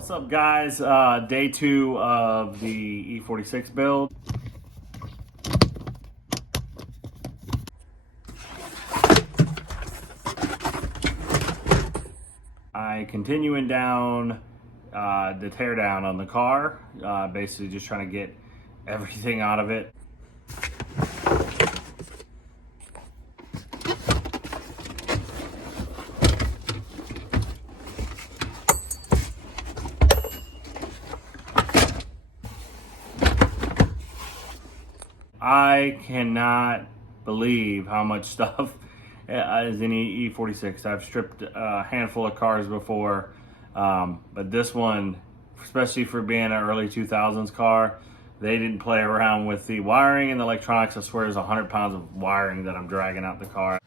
What's up, guys? Day 2 of the E46 build. I continuing down the tear down on the car, basically just trying to get everything out of it. I cannot believe how much stuff is in E46. I've stripped a handful of cars before, but this one, especially for being an early 2000s car, they didn't play around with the wiring and the electronics. I swear there's 100 pounds of wiring that I'm dragging out the car.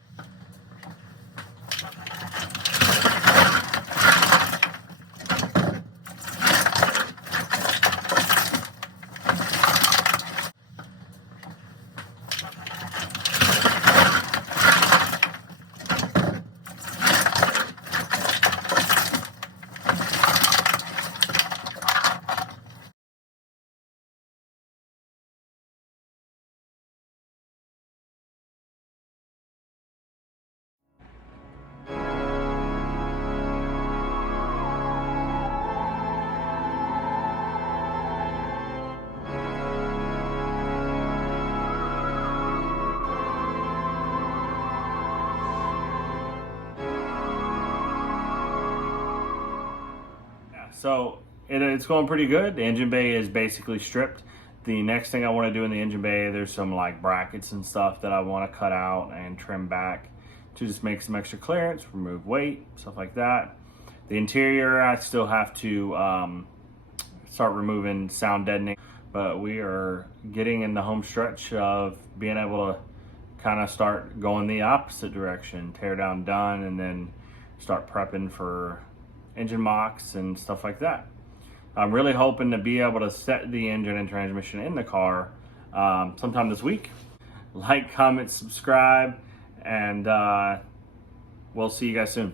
So it's going pretty good. The engine bay is basically stripped. The next thing I want to do in the engine bay, there's some like brackets and stuff that I want to cut out and trim back to just make some extra clearance, remove weight, stuff like that. The interior, I still have to start removing sound deadening, but we are getting in the home stretch of being able to kind of start going the opposite direction. Tear down done, and then start prepping for engine mocks and stuff like that. I'm really hoping to be able to set the engine and transmission in the car sometime this week. Like, comment, subscribe, and we'll see you guys soon.